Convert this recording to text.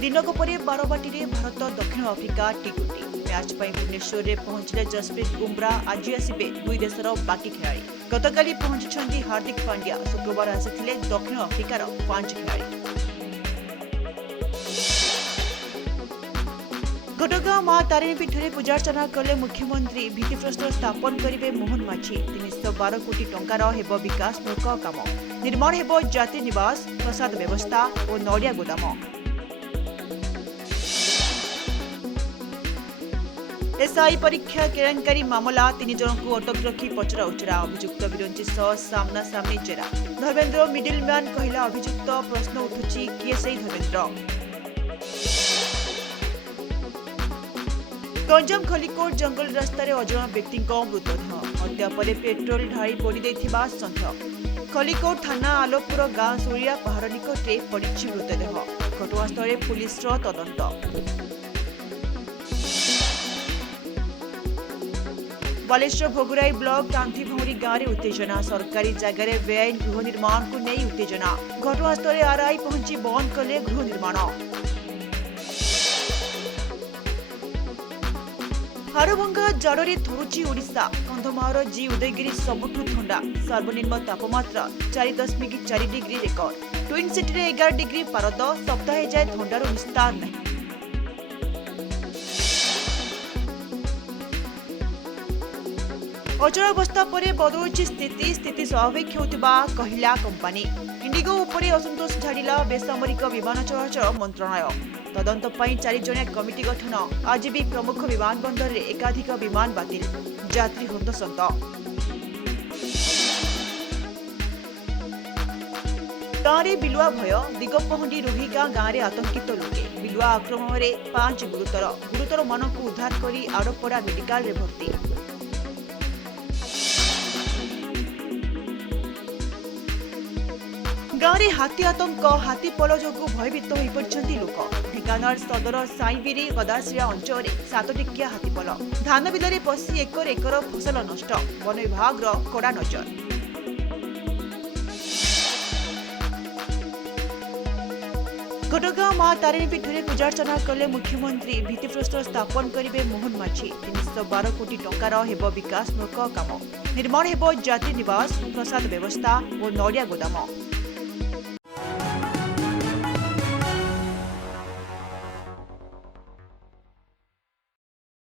दिनक पर बारवाटी भारत दक्षिण आफ्रिका टी20 मैच पर भुवनेश्वर में पहुंचले जसप्रीत बुमराह। आज आसवे दुई देशर बाकी खेलाड़ी गतकाली पहुंची हार्दिक पांड्या। शुक्रवार आसी दक्षिण आफ्रिकार 5 खेलाड़ी। घटगांव मां तारिणी पीठ में पूजार्चना कले मुख्यमंत्री। भित्तिप्रस्तर स्थापन करेंगे मोहन माझी। 312 कोटी टंकार हेब विकासमूलक काम। निर्माण हेब यात्री निवास, प्रसाद व्यवस्था और नड़िया गोदाम। एसआई परीक्षा केलेंकारी मामला 3 जन को अटक रखी पचरा उचरा। अभियुक्त विरंची सह सामना सामनी जेरा। धर्मेन्द्र मिडिलमैन कहला अभियुक्त। प्रश्न उठुची किए से धर्मेन्द्र। गंजाम खलिकोट जंगल रास्तार अजणा व्यक्ति मृतदेह। हत्या पर पेट्रोल ढाई पोड़ी सन्देह। खलिकोट थाना आलोपुर गां सोरिया पहाड़ निकटे पड़ी मृतदेह। घटनास्थल पुलिस तदंत। बालेश्वर भोगुराई ब्लॉक कांथीभौरी गांव में उत्तेजना। सरकारी जगह बेआईन गृह निर्माण को नहीं उत्तेजना। घटनास्थल आरआई पहुंची बंद कले गृह निर्माण। हाड़भंगा जाड़े थरुची ओडिशा। कंधमार जी उदयगिरी सबुठु ठंडा। सर्वनिम्न तापमात्रा 4.4 डिग्री रेकर्ड। ट्विन सिटी रे 11 डिग्री पारद। सप्ताहे जाए ठंडार विस्तार नहीं। अचलावस्था पर बदलुची स्थिति स्वाभाविक होता कहला कंपानी। इंडिगो उपरे असंतोष झाड़िला बेसामरिक विमान चलाचल मंत्रणालय। तदंत 4 जणिया कमिटी गठन। आज भी प्रमुख विमान बंदर में एकाधिक विमान बातिल। यात्री हतसंत। गाँव में बिलुआ भय। दिगपहंडी रोहिगां गाँव में आतंकित लोके। बिलुआ आक्रमण में 5 गुरुतर मानक उद्धार कर आड़पड़ा मेडिकल रे भर्ती। गाँव में हाथी आतंक। हाथी पल जो भयभीत हो पड़ते लोक। ढेंकानाल सदर साईबिरी गदासिया अंचल 7 टिकिया हाथीपल। धान बिल में पशि एकर एकर फसल नष्ट। वन विभाग कड़ा नजर। घटगांव मां तारिणी पीठ में पूजार्चना कले मुख्यमंत्री। भित्तिप्रस्तर स्थापन करेंगे मोहन माझी। 312 कोटी टंकार हेब विकासमूलक काम। निर्माण हेब यात्री निवास, प्रसाद व्यवस्था और नड़िया गोदाम।